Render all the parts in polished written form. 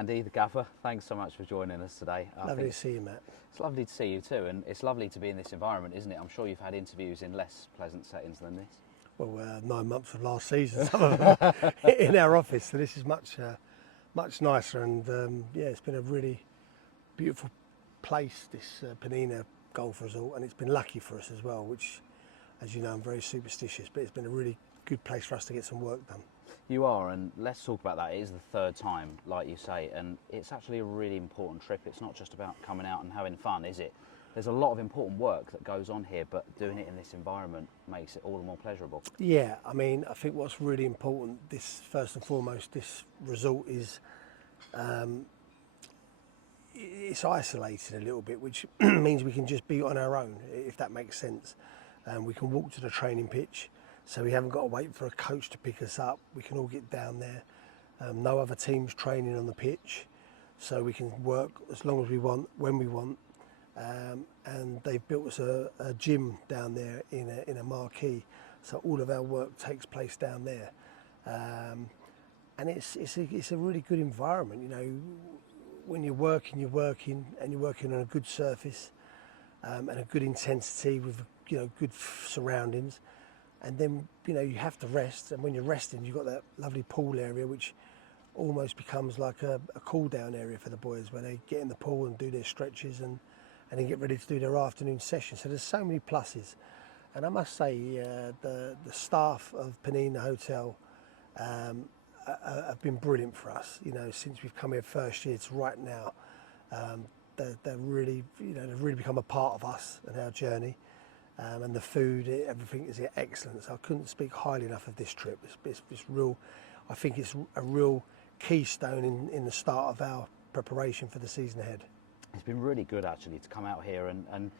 Andy, the Gaffer, thanks so much for joining us today. Lovely to see you, Matt. It's lovely to see you too, and it's lovely to be in this environment, isn't it? I'm sure you've had interviews in less pleasant settings than this. Well, 9 months of last season, some of them in our office, so this is much nicer, and yeah, it's been a really beautiful place, this Penina Golf Resort, and it's been lucky for us as well, which, as you know, I'm very superstitious, but it's been a really good place for us to get some work done. You are, and let's talk about that. It is the third time, like you say, and it's actually a really important trip. It's not just about coming out and having fun, is it? There's a lot of important work that goes on here, but doing it in this environment makes it all the more pleasurable. Yeah, I mean, I think what's really important, this first and foremost, this resort is it's isolated a little bit, which means we can just be on our own, if that makes sense. We can walk to the training pitch, so we haven't got to wait for a coach to pick us up. We can all get down there. No other teams training on the pitch, so we can work as long as we want, when we want. And they've built us a gym down there in a marquee, so all of our work takes place down there. And it's a really good environment, you know. When you're working, and you're working on a good surface and a good intensity with, you know, good surroundings. And then, you know, you have to rest, and when you're resting, you've got that lovely pool area, which almost becomes like a cool down area for the boys, where they get in the pool and do their stretches and then get ready to do their afternoon session. So there's so many pluses. And I must say, the staff of Penina Hotel have been brilliant for us, you know, since we've come here first year to right now. They're really, you know, they've really become a part of us and our journey. And the food, everything is excellent. So I couldn't speak highly enough of this trip. It's real. I think it's a real keystone in the start of our preparation for the season ahead. It's been really good actually to come out here and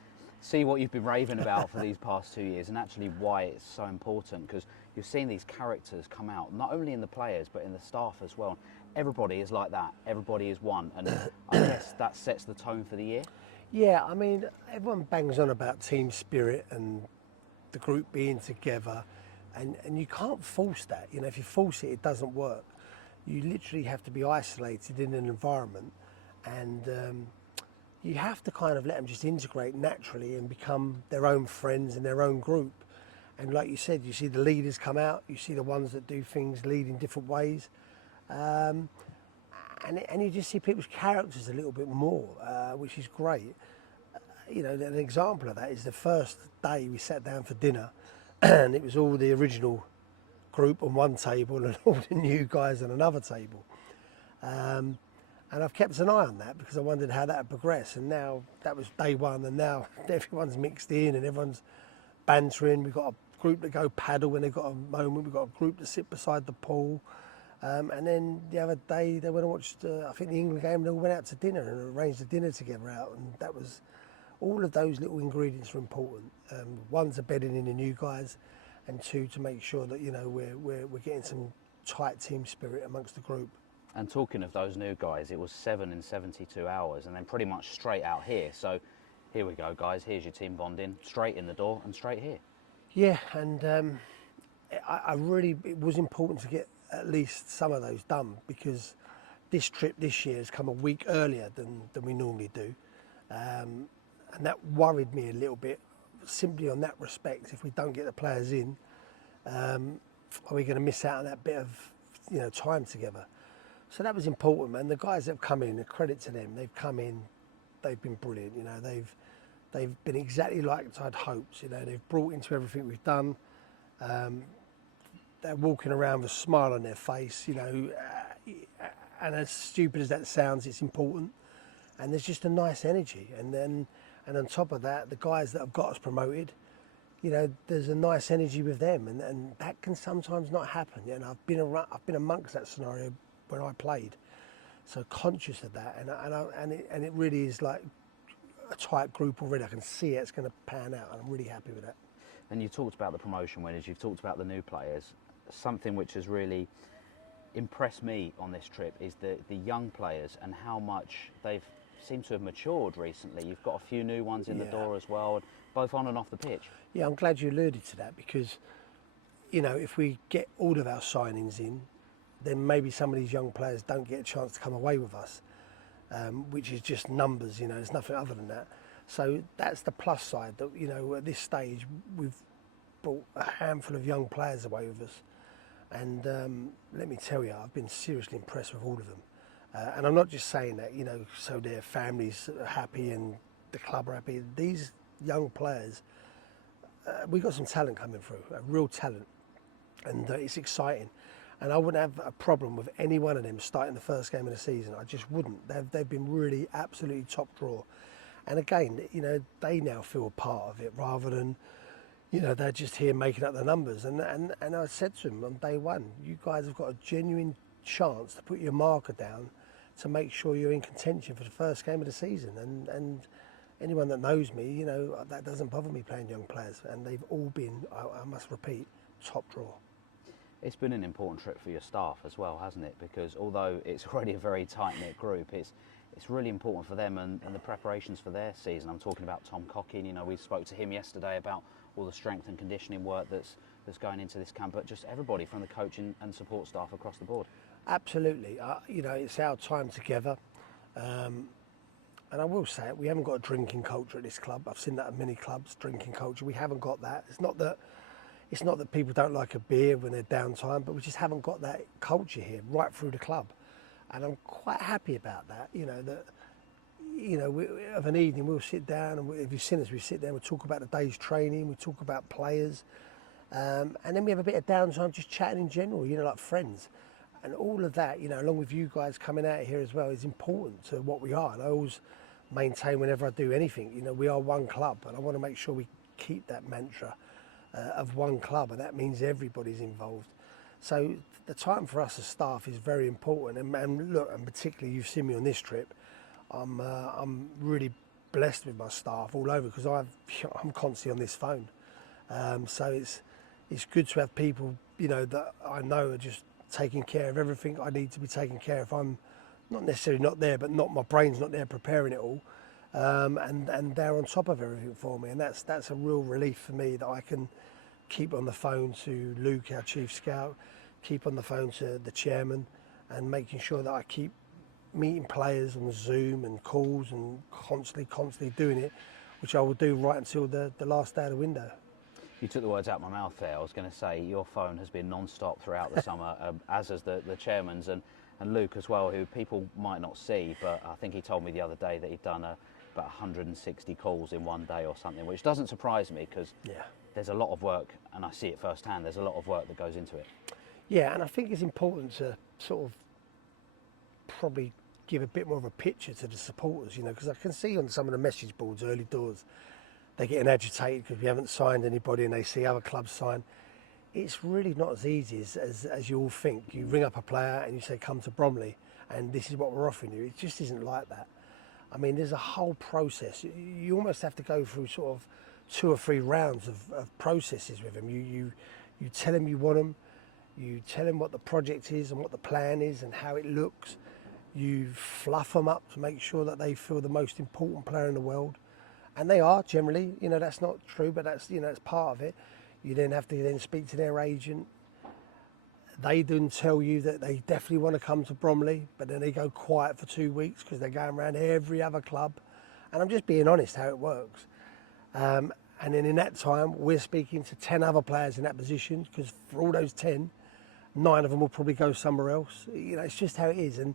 see what you've been raving about for these past 2 years, and actually why it's so important, because you've seen these characters come out, not only in the players but in the staff as well. Everybody is like that, everybody is one, and I guess that sets the tone for the year. Yeah, I mean, everyone bangs on about team spirit and the group being together, and you can't force that. You know, if you force it, it doesn't work. You literally have to be isolated in an environment, and you have to kind of let them just integrate naturally and become their own friends and their own group. And like you said, you see the leaders come out, you see the ones that do things lead in different ways. And you just see people's characters a little bit more, which is great. You know, an example of that is the first day we sat down for dinner, and it was all the original group on one table and all the new guys on another table. And I've kept an eye on that because I wondered how that would progress. And now that was day one, and now everyone's mixed in and everyone's bantering. We've got a group that go paddle when they've got a moment. We've got a group that sit beside the pool. And then the other day they went and watched, I think, the England game, and they all went out to dinner and arranged a dinner together out. And that was, all of those little ingredients are important. One, to bedding in the new guys, and two, to make sure that, you know, we're getting some tight team spirit amongst the group. And talking of those new guys, it was 7 in 72 hours and then pretty much straight out here. So here we go, guys, here's your team bonding, straight in the door and straight here. Yeah, and I really, it was important to get at least some of those done, because this trip this year has come a week earlier than we normally do. And that worried me a little bit, simply on that respect. If we don't get the players in, are we going to miss out on that bit of, you know, time together? So that was important, man. The guys that have come in, a credit to them, they've come in, they've been brilliant. You know, they've been exactly like I'd hoped. You know, they've brought into everything we've done. They're walking around with a smile on their face, you know, and as stupid as that sounds, it's important. And there's just a nice energy. And on top of that, the guys that have got us promoted, you know, there's a nice energy with them, and that can sometimes not happen. You know, I've been amongst that scenario when I played, so conscious of that, and it really is like a tight group already. I can see it's going to pan out, and I'm really happy with that. And you talked about the promotion winners, you've talked about the new players. Something which has really impressed me on this trip is the young players and how much they've seemed to have matured recently. You've got a few new ones in the door as well, both on and off the pitch. Yeah, I'm glad you alluded to that, because, you know, if we get all of our signings in, then maybe some of these young players don't get a chance to come away with us, which is just numbers, there's nothing other than that. So that's the plus side, that, at this stage, we've brought a handful of young players away with us. And let me tell you, I've been seriously impressed with all of them. And I'm not just saying that, so their families are happy and the club are happy. These young players, we've got some talent coming through, a real talent. And it's exciting. And I wouldn't have a problem with any one of them starting the first game of the season. I just wouldn't. They've been really absolutely top draw. And again, they now feel a part of it rather than, they're just here making up the numbers. And I said to them on day one, you guys have got a genuine chance to put your marker down to make sure you're in contention for the first game of the season. And anyone that knows me, that doesn't bother me playing young players. And they've all been, I must repeat, top draw. It's been an important trip for your staff as well, hasn't it? Because although it's already a very tight-knit group, it's really important for them and the preparations for their season. I'm talking about Tom Cockin. We spoke to him yesterday about all the strength and conditioning work that's going into this camp, but just everybody from the coaching and support staff across the board. Absolutely. It's our time together. And I will say it, we haven't got a drinking culture at this club. I've seen that at many clubs, drinking culture. We haven't got that. It's not that people don't like a beer when they're downtime, but we just haven't got that culture here right through the club. And I'm quite happy about that, of an evening we'll sit down, and if you've seen us, we sit down, we talk about the day's training, we talk about players, and then we have a bit of downtime just chatting in general, like friends. And all of that, along with you guys coming out here as well, is important to what we are. And I always maintain whenever I do anything, we are one club, and I want to make sure we keep that mantra of one club, and that means everybody's involved. So the time for us as staff is very important, and look, and particularly you've seen me on this trip, I'm really blessed with my staff all over, because I'm constantly on this phone. So it's good to have people, that I know are just taking care of everything I need to be taken care of. I'm not necessarily not there, but my brain's not there preparing it all. And they're on top of everything for me, and that's a real relief for me, that I can keep on the phone to Luke, our chief scout, keep on the phone to the chairman, and making sure that I keep meeting players on Zoom and calls, and constantly doing it, which I will do right until the last day of the window. You took the words out of my mouth there. I was going to say your phone has been non-stop throughout the summer, as has the chairman's, and Luke as well, who people might not see, but I think he told me the other day that he'd done about 160 calls in one day or something, which doesn't surprise me, because there's a lot of work, and I see it firsthand, there's a lot of work that goes into it. Yeah, and I think it's important to sort of probably give a bit more of a picture to the supporters, because I can see on some of the message boards early doors, they're getting agitated because we haven't signed anybody and they see other clubs sign. It's really not as easy as you all think. You ring up a player and you say, come to Bromley, and this is what we're offering you. It just isn't like that. I mean, there's a whole process. You almost have to go through sort of 2 or 3 rounds of processes with them. You tell them you want them, you tell them what the project is and what the plan is and how it looks. You fluff them up to make sure that they feel the most important player in the world. And they are generally, that's not true, but that's, that's part of it. You then have to then speak to their agent. They then tell you that they definitely want to come to Bromley, but then they go quiet for 2 weeks because they're going around every other club. And I'm just being honest how it works. And then in that time, we're speaking to 10 other players in that position, because for all those 10, 9 of them will probably go somewhere else. It's just how it is. And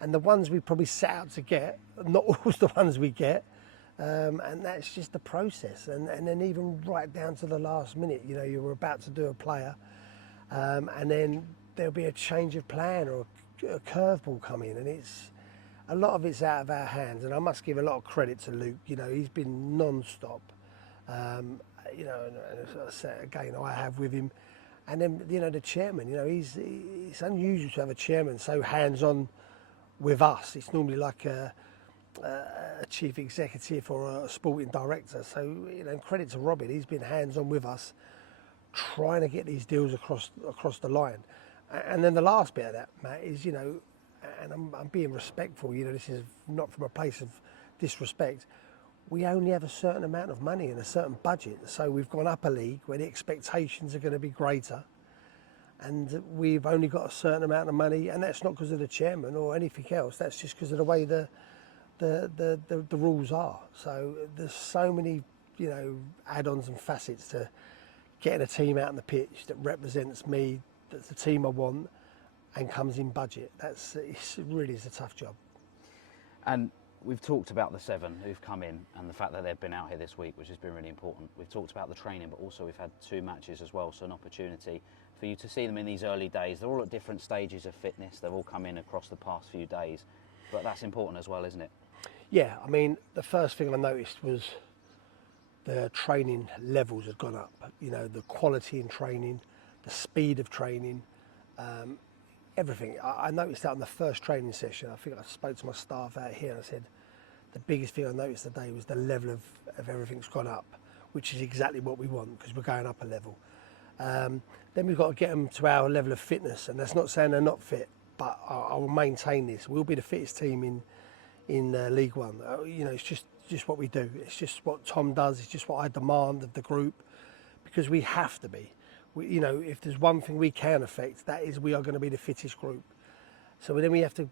the ones we probably set out to get, not always the ones we get. And that's just the process. And then even right down to the last minute, you were about to do a player, and then there'll be a change of plan or a curveball come in, and a lot of it's out of our hands. And I must give a lot of credit to Luke. He's been non-stop. And as I say again, I have with him. And then the chairman. It's unusual to have a chairman so hands-on with us. It's normally like a chief executive or a sporting director. So credit to Robin. He's been hands-on with us, trying to get these deals across the line. And then the last bit of that, Matt, is and I'm being respectful. This is not from a place of disrespect. We only have a certain amount of money and a certain budget, so we've gone up a league where the expectations are going to be greater. and we've only got a certain amount of money, and that's not because of the chairman or anything else. That's just because of the way the rules are. So there's so many, add-ons and facets to getting a team out on the pitch that represents me, that's the team I want, and comes in budget. It really is a tough job. And we've talked about the 7 who've come in and the fact that they've been out here this week, which has been really important. We've talked about the training, but also we've had 2 matches as well, so an opportunity for you to see them in these early days. They're all at different stages of fitness. They've all come in across the past few days, but that's important as well, isn't it? Yeah, I mean, the first thing I noticed was the training levels had gone up. The quality in training, the speed of training, everything. I noticed that on the first training session. I think I spoke to my staff out here and I said, the biggest thing I noticed today was the level of everything's gone up, which is exactly what we want because we're going up a level. Then we've got to get them to our level of fitness, and that's not saying they're not fit, but I will maintain this. We'll be the fittest team in League One. It's just what we do. It's just what Tom does. It's just what I demand of the group, because we have to be. If there's one thing we can affect, that is we are going to be the fittest group. So then we have to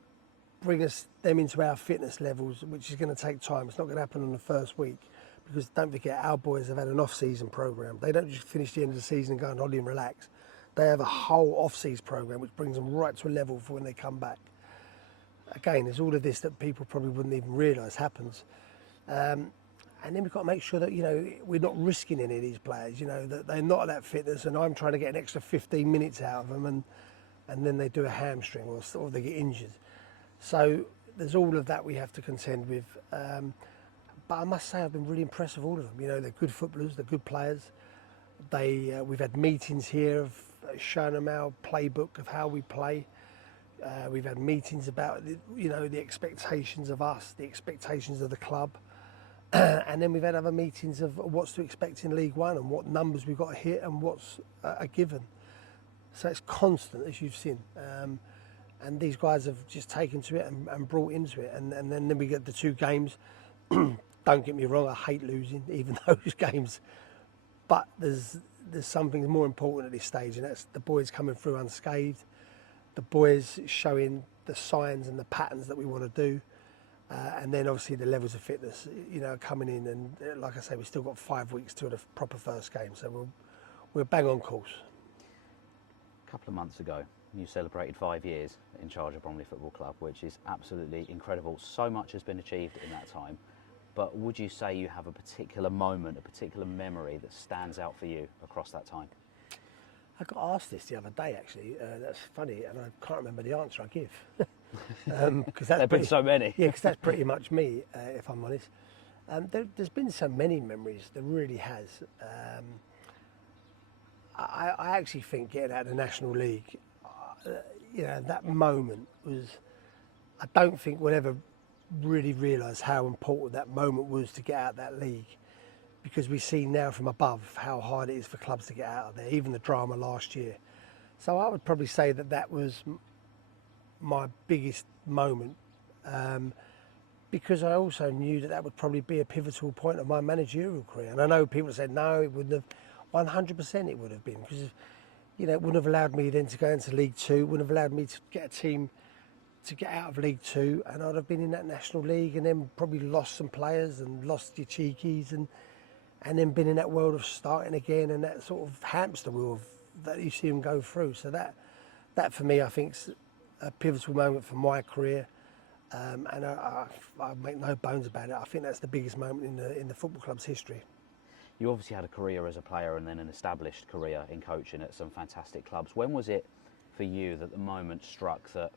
bring them into our fitness levels, which is going to take time. It's not going to happen on the first week, because don't forget, our boys have had an off-season program. They don't just finish the end of the season and go on holiday and relax. They have a whole off-season program which brings them right to a level for when they come back. Again, there's all of this that people probably wouldn't even realise happens. And then we've got to make sure that, we're not risking any of these players, that they're not at that fitness and I'm trying to get an extra 15 minutes out of them and then they do a hamstring or they get injured. So there's all of that we have to contend with. But I must say I've been really impressed with all of them. They're good footballers, they're good players. We've had meetings here of showing them our playbook of how we play. We've had meetings about the expectations of us, the expectations of the club. And then we've had other meetings of what's to expect in League One and what numbers we've got to hit and what's a given. So it's constant, as you've seen. And these guys have just taken to it and brought into it. And then we get the 2 games. Don't get me wrong, I hate losing, even those games. But there's something more important at this stage, and that's the boys coming through unscathed, the boys showing the signs and the patterns that we want to do. And then obviously the levels of fitness, coming in, and like I say, we've still got 5 weeks to the proper first game, so we're bang on course. A couple of months ago, you celebrated 5 years in charge of Bromley Football Club, which is absolutely incredible. So much has been achieved in that time, but would you say you have a particular moment, a particular memory that stands out for you across that time? I got asked this the other day, actually. That's funny, and I can't remember the answer I give. Because There've been so many. Yeah, because that's pretty much me, if I'm honest. There's been so many memories, there really has. I actually think getting out of the National League, that moment was, I don't think we'll ever really realise how important that moment was to get out of that league, because we see now from above how hard it is for clubs to get out of there, even the drama last year. So I would probably say that was my biggest moment, because I also knew that would probably be a pivotal point of my managerial career. And I know people said, no, it wouldn't have. 100% it would have been, because it wouldn't have allowed me then to go into League Two, wouldn't have allowed me to get a team to get out of League Two, and I'd have been in that National League and then probably lost some players and lost your cheekies and then been in that world of starting again and that sort of hamster wheel that you see them go through. So that for me, I think, is a pivotal moment for my career, and I make no bones about it. I think that's the biggest moment in the football club's history. You obviously had a career as a player and then an established career in coaching at some fantastic clubs. When was it for you that the moment struck that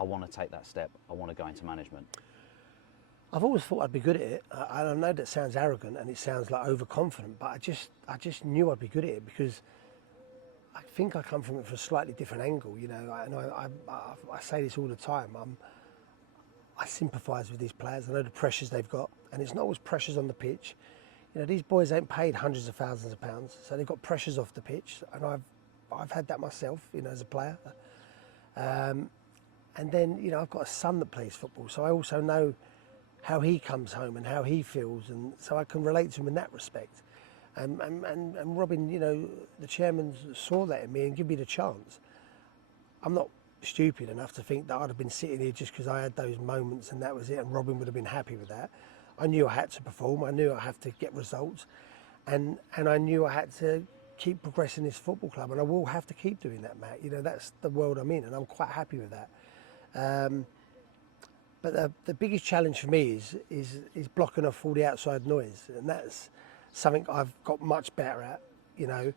I want to take that step, I want to go into management? I've always thought I'd be good at it. I know that sounds arrogant and it sounds like overconfident, but I just knew I'd be good at it, because I think I come from it from a slightly different angle, and I say this all the time. I sympathise with these players. I know the pressures they've got, and it's not always pressures on the pitch. These boys ain't paid hundreds of thousands of pounds, so they've got pressures off the pitch, and I've had that myself, as a player. And then, I've got a son that plays football, so I also know how he comes home and how he feels, and so I can relate to him in that respect. And Robin, you know, the chairman saw that in me and gave me the chance. I'm not stupid enough to think that I'd have been sitting here just because I had those moments and that was it, and Robin would have been happy with that. I knew I had to perform. I knew I had to get results, and I knew I had to keep progressing this football club, and I will have to keep doing that, Matt. You know, that's the world I'm in, and I'm quite happy with that. But the biggest challenge for me is blocking off all the outside noise, and that's something I've got much better at. You know,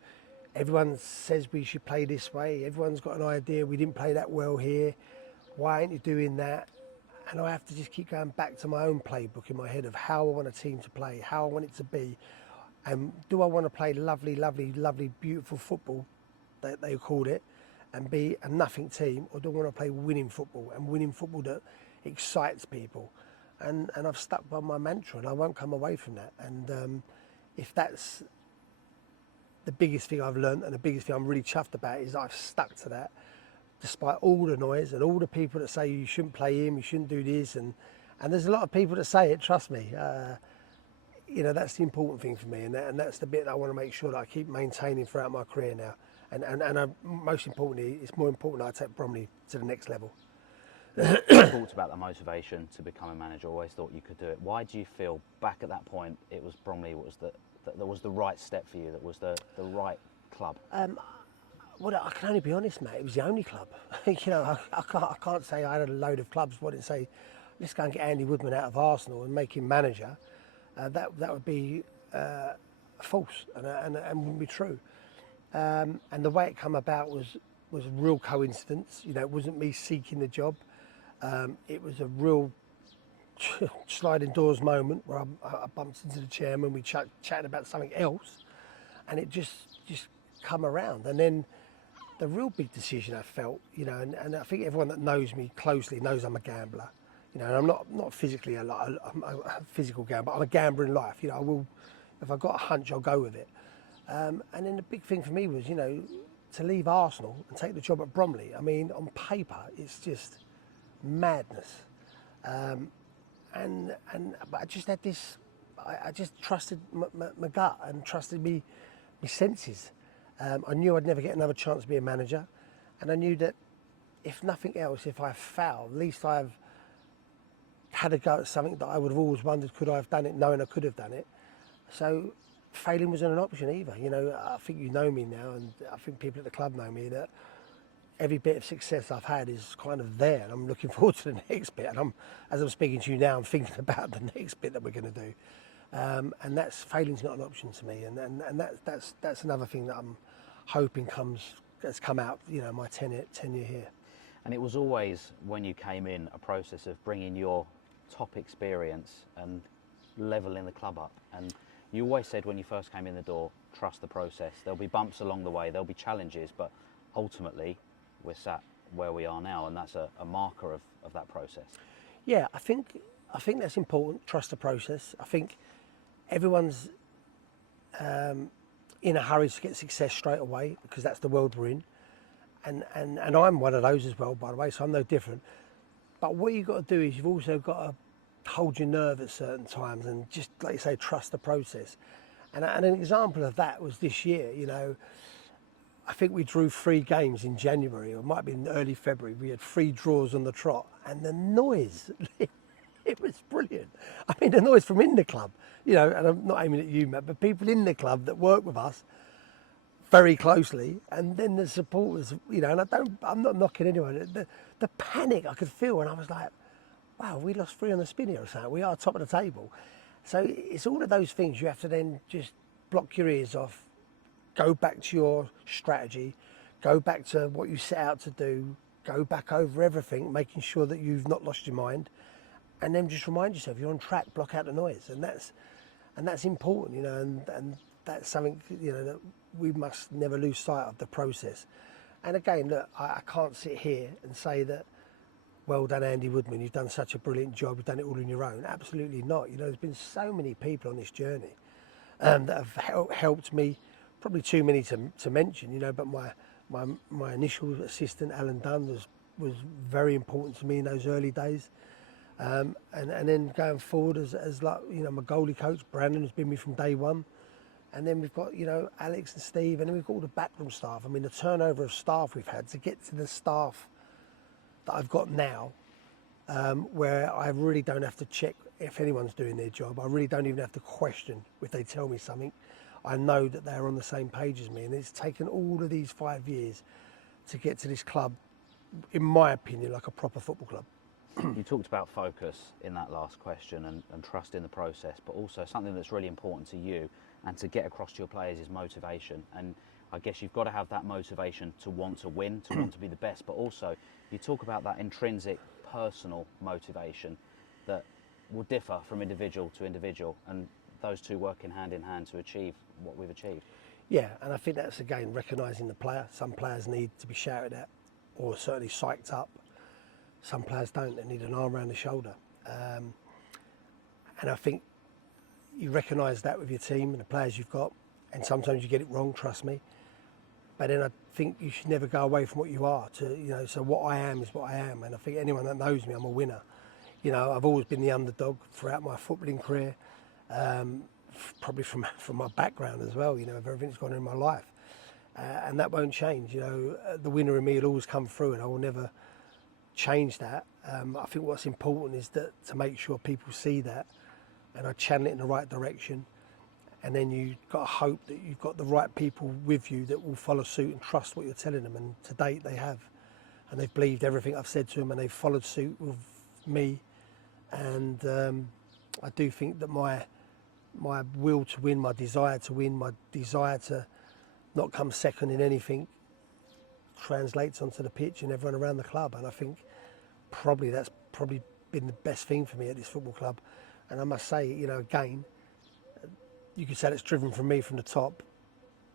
everyone says we should play this way. Everyone's got an idea. We didn't play that well here. Why aren't you doing that? And I have to just keep going back to my own playbook in my head of how I want a team to play, how I want it to be, and do I want to play lovely, lovely, lovely, beautiful football, they called it, and be a nothing team, or do I want to play winning football, and winning football that excites people? And I've stuck by my mantra, and I won't come away from that. And if that's the biggest thing I've learned, and the biggest thing I'm really chuffed about, is I've stuck to that, despite all the noise and all the people that say you shouldn't play him, you shouldn't do this, and there's a lot of people that say it, trust me. You know, that's the important thing for me, and that's the bit that I want to make sure that I keep maintaining throughout my career now. And most importantly, it's more important that I take Bromley to the next level. You talked about the motivation to become a manager, always thought you could do it. Why do you feel back at that point it was Bromley that was the right step for you, that was the right club? Well, I can only be honest, mate. It was the only club. You know, I can't say I had a load of clubs. What did say? Let's go and get Andy Woodman out of Arsenal and make him manager. That would be false and wouldn't be true. And the way it come about was a real coincidence. You know, it wasn't me seeking the job. It was a real sliding doors moment where I bumped into the chairman. We chatted about something else, and it just come around. And then the real big decision I felt, you know, and I think everyone that knows me closely knows I'm a gambler. You know, and I'm not physically I'm a physical gambler. I'm a gambler in life. You know, I will, if I've got a hunch, I'll go with it. And then the big thing for me was, you know, to leave Arsenal and take the job at Bromley. I mean, on paper, it's just madness. But I just had this. I just trusted my gut and trusted my senses. I knew I'd never get another chance to be a manager, and I knew that if nothing else, if I failed, at least I've had a go at something that I would have always wondered, could I have done it, knowing I could have done it. So failing wasn't an option either. You know, I think you know me now, and I think people at the club know me, that every bit of success I've had is kind of there, and I'm looking forward to the next bit. And as I'm speaking to you now, I'm thinking about the next bit that we're going to do. And that's, failing's not an option to me, and that's another thing that I'm hoping has come out, you know, my tenure here. And it was always, when you came in, a process of bringing your top experience and leveling the club up. And you always said when you first came in the door, trust the process. There'll be bumps along the way, there'll be challenges, but ultimately we're sat where we are now, and that's a marker of that process. Yeah, I think that's important. Trust the process. I think everyone's in a hurry to get success straight away, because that's the world we're in, and I'm one of those as well, by the way, so I'm no different. But what you've got to do is you've also got to hold your nerve at certain times, and just, like you say, trust the process. And an example of that was this year. You know, I think we drew 3 games in January, or it might have been early February. We had 3 draws on the trot, and the noise, it was brilliant. I mean, the noise from in the club, you know, and I'm not aiming at you, Matt, but people in the club that work with us very closely, and then the supporters, you know, and I'm not knocking anyone. The panic I could feel, and I was like, wow, we lost 3 on the spin here or something. We are top of the table. So it's all of those things you have to then just block your ears off, go back to your strategy, go back to what you set out to do, go back over everything, making sure that you've not lost your mind, and then just remind yourself you're on track, block out the noise. And that's important, you know, and that's something, you know, that we must never lose sight of, the process. And again, look, I can't sit here and say that, well done, Andy Woodman, you've done such a brilliant job, you've done it all on your own. Absolutely not. You know, there's been so many people on this journey that have helped me, probably too many to mention, you know, but my initial assistant, Alan Dunn, was very important to me in those early days. And then going forward as like, you know, my goalie coach, Brandon, has been with me from day one. And then we've got, Alex and Steve, and then we've got all the backroom staff. I mean, the turnover of staff we've had to get to the staff that I've got now, where I really don't have to check if anyone's doing their job. I really don't even have to question if they tell me something. I know that they're on the same page as me, and it's taken all of these 5 years to get to this club, in my opinion, like a proper football club. You talked about focus in that last question and trust in the process, but also something that's really important to you and to get across to your players is motivation. And I guess you've got to have that motivation to want to win, to want to be the best, but also you talk about that intrinsic personal motivation that will differ from individual to individual, and those two working hand in hand to achieve what we've achieved. Yeah, and I think that's, again, recognising the player. Some players need to be shouted at or certainly psyched up. Some players don't. They need an arm around the shoulder. And I think you recognise that with your team and the players you've got, and sometimes you get it wrong, trust me. But then I think you should never go away from what you are. So what I am is what I am, and I think anyone that knows me, I'm a winner. I've always been the underdog throughout my footballing career, probably from my background as well, of everything that's gone on in my life. And that won't change. The winner in me will always come through, and I will never change that. I think what's important is that to make sure people see that, and I channel it in the right direction. And then you've got to hope that you've got the right people with you that will follow suit and trust what you're telling them. And to date, they have. And they've believed everything I've said to them, and they've followed suit with me. And I do think that my will to win, my desire to not come second in anything translates onto the pitch and everyone around the club. And I think that's probably been the best thing for me at this football club. And I must say, again, you could say it's driven from me from the top,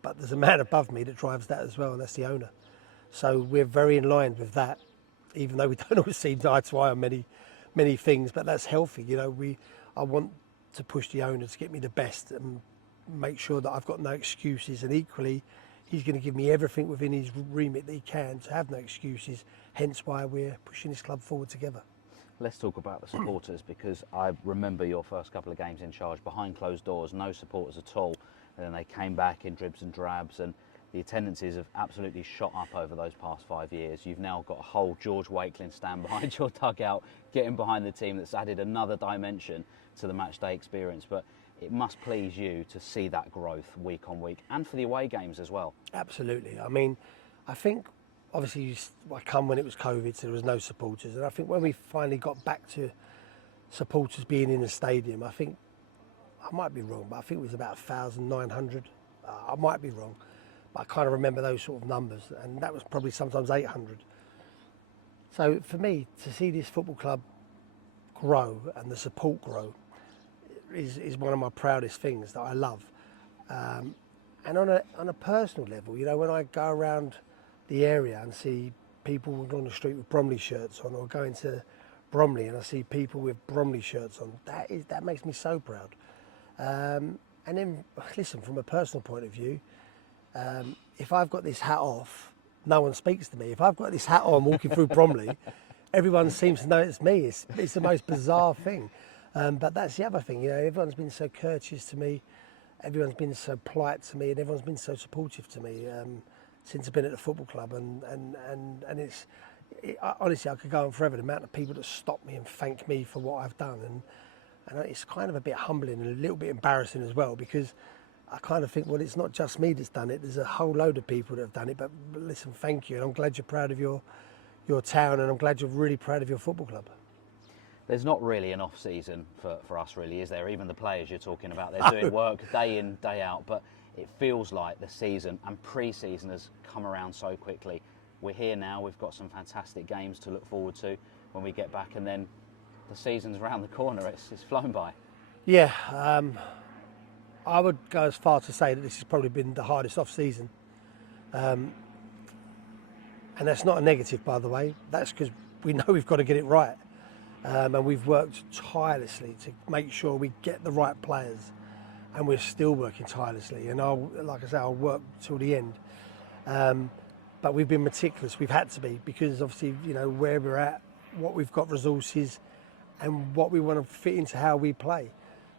but there's a man above me that drives that as well, and that's the owner. So we're very in line with that, even though we don't always see eye to eye on many things, but that's healthy. I want to push the owner to get me the best and make sure that I've got no excuses, and equally he's going to give me everything within his remit that he can to have no excuses, hence why we're pushing this club forward together. Let's talk about the supporters, because I remember your first couple of games in charge behind closed doors, no supporters at all, and then they came back in dribs and drabs, and the attendances have absolutely shot up over those past 5 years. You've now got a whole George Wakeling stand behind your dugout, getting behind the team. That's added another dimension to the match day experience, but it must please you to see that growth week on week, and for the away games as well. Absolutely. I mean, I think obviously I come when it was COVID, so there was no supporters, and I think when we finally got back to supporters being in the stadium, I think, I might be wrong, but I think it was about 1,900. I might be wrong, but I kind of remember those sort of numbers, and that was probably sometimes 800. So for me, to see this football club grow and the support grow is one of my proudest things that I love. And on a personal level, when I go around the area and see people on the street with Bromley shirts on, or going to Bromley and I see people with Bromley shirts on, that makes me so proud. And then, listen, from a personal point of view, if I've got this hat off, no one speaks to me. If I've got this hat on walking through Bromley, everyone seems to know it's me. It's the most bizarre thing. But that's the other thing, everyone's been so courteous to me, everyone's been so polite to me, and everyone's been so supportive to me since I've been at the football club. And honestly, I could go on forever, the amount of people that stop me and thank me for what I've done. And it's kind of a bit humbling and a little bit embarrassing as well, because I kind of think, well, it's not just me that's done it, there's a whole load of people that have done it. But listen, thank you, and I'm glad you're proud of your town, and I'm glad you're really proud of your football club. There's not really an off-season for us, really, is there? Even the players you're talking about, they're doing work day in, day out, but it feels like the season and pre-season has come around so quickly. We're here now, we've got some fantastic games to look forward to when we get back, and then the season's around the corner. It's flown by. Yeah, I would go as far to say that this has probably been the hardest off-season. And that's not a negative, by the way. That's because we know we've got to get it right. And we've worked tirelessly to make sure we get the right players, and we're still working tirelessly. And I'll work till the end. But we've been meticulous. We've had to be, because obviously, where we're at, what we've got resources, and what we want to fit into how we play.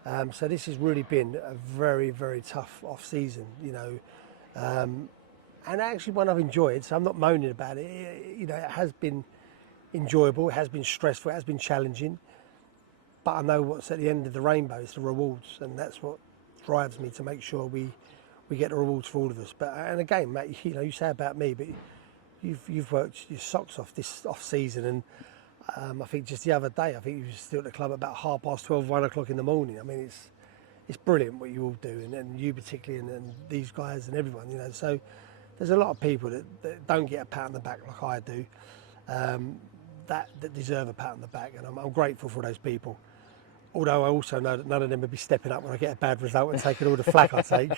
So this has really been a very, very tough off-season, and actually one I've enjoyed, so I'm not moaning about it. It has been enjoyable, it has been stressful, it has been challenging, but I know what's at the end of the rainbow is the rewards, and that's what drives me to make sure we get the rewards for all of us. But and again, Matt, you say about me, but you've worked your socks off this off-season, and I think just the other day, I think you were still at the club about 12:30, 1 o'clock in the morning. I mean, it's brilliant what you all do, and you particularly, and these guys and everyone, So there's a lot of people that don't get a pat on the back like I do, that deserve a pat on the back, and I'm grateful for those people. Although I also know that none of them would be stepping up when I get a bad result and taking all the flack I take.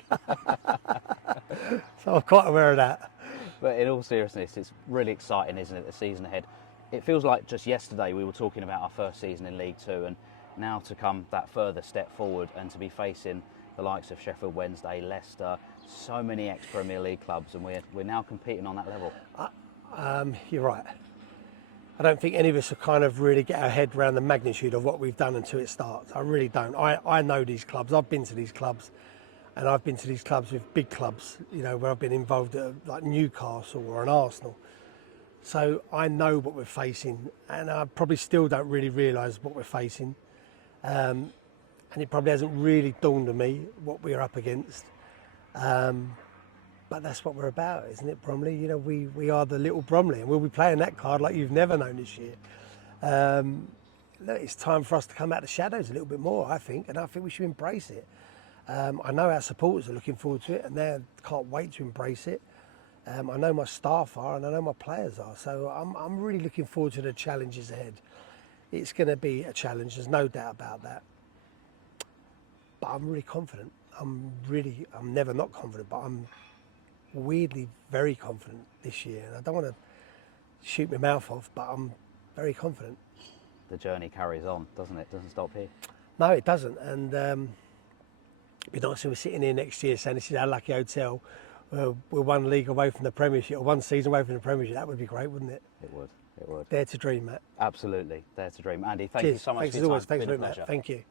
So I'm quite aware of that. But in all seriousness, it's really exciting, isn't it, the season ahead? It feels like just yesterday we were talking about our first season in League Two, and now to come that further step forward and to be facing the likes of Sheffield Wednesday, Leicester, so many ex-Premier League clubs, and we're now competing on that level. You're right. I don't think any of us have kind of really get our head around the magnitude of what we've done until it starts. I really don't. I know these clubs. I've been to these clubs, and I've been to these clubs with big clubs, where I've been involved at like Newcastle or an Arsenal. So I know what we're facing, and I probably still don't really realise what we're facing. And it probably hasn't really dawned on me what we're up against. But that's what we're about, isn't it, Bromley? We are the little Bromley, and we'll be playing that card like you've never known this year. Look, it's time for us to come out of the shadows a little bit more, I think, and I think we should embrace it. I know our supporters are looking forward to it, and they can't wait to embrace it. I know my staff are, and I know my players are, so I'm really looking forward to the challenges ahead. It's going to be a challenge, there's no doubt about that. But I'm really confident. I'm never not confident, but I'm weirdly very confident this year, and I don't want to shoot my mouth off, but I'm very confident. The journey carries on, doesn't it? It doesn't stop here. No, it doesn't, and it'd be nice if we're sitting here next year saying this is our lucky hotel. We're one league away from the Premiership, or one season away from the Premiership. That would be great, wouldn't it? It would. It would. Dare to dream, Matt. Absolutely. Dare to dream. Andy, thank Cheers. you so much Thanks for your as always. time. Thanks Been a very much. pleasure. Thank you.